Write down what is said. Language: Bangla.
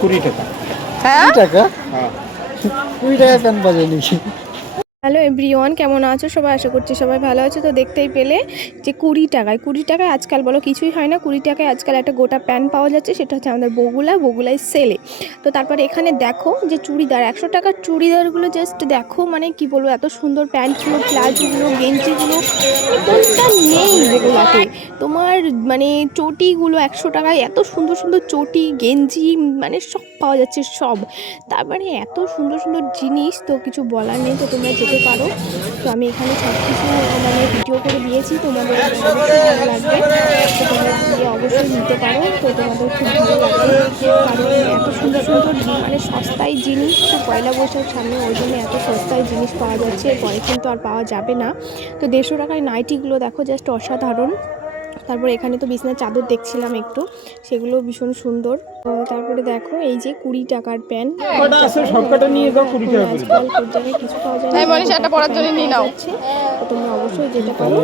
20 টাকা। হ্যাঁ 20 টাকা? হ্যাঁ 20 টাকা প্যান্ট পাওয়া যায় নাকি? হ্যালো এভরিওয়ান, কেমন আছো সবাই? আশা করছি সবাই ভালো আছে। তো দেখতেই পেলে যে 20 টাকায় আজকাল বলো কিছুই হয় না। 20 টাকায় আজকাল একটা গোটা প্যান্ট পাওয়া যাচ্ছে, সেটা হচ্ছে আমাদের বগুলায় সেলে। তো তারপরে এখানে দেখো যে চুড়িদার, 100 টাকার চুড়িদারগুলো জাস্ট দেখো, মানে কি বলবো, এত সুন্দর প্যান্টগুলো, প্লাজোগুলো, গেঞ্জিগুলো, মানে কোনটা নেই বগুলাতে। তোমার মানে চটিগুলো 100 টাকায়, এত সুন্দর সুন্দর চটি, গেঞ্জি, মানে সব পাওয়া যাচ্ছে সব। তার মানে এত সুন্দর সুন্দর জিনিস, তো কিছু বলার নেই। তো তোমরা যেতে পারো। তো আমি এখানে সব কিছু মানে ভিডিও করে দিয়েছি, তোমাদের অবশ্যই ভালো লাগবে। তো তোমরা গিয়ে অবশ্যই নিতে পারো, তো তোমাদের খুব ভালো লাগবে। কারণ এত সুন্দর সুন্দর মানে সস্তায় জিনিস, তো পয়লা বৈশাখ সামনে, ওই জন্য এত সস্তায় জিনিস পাওয়া যাচ্ছে, এরপরে কিন্তু আর পাওয়া যাবে না। তো 150 টাকায় নাইটিগুলো দেখো, জাস্ট অসাধারণ। তারপর এখানে তো বিছানার চাদর দেখছিলাম একটু, সেগুলো ভীষণ সুন্দর। তো তারপরে দেখো এই যে 20 টাকার প্যান্ট, কটা আছে সবকটা নিয়ে যাও 20 টাকা করে দাও। আজকাল কোন জায়গায় কিছু পাওয়া যায় না, এই এখানে মনীষা গোটা একটা একটা পড়ার জন্য প্যান্ট নিয়ে পাওয়া নাও। যাচ্ছে। তো তোমরা অবশ্যই যেতে পারো।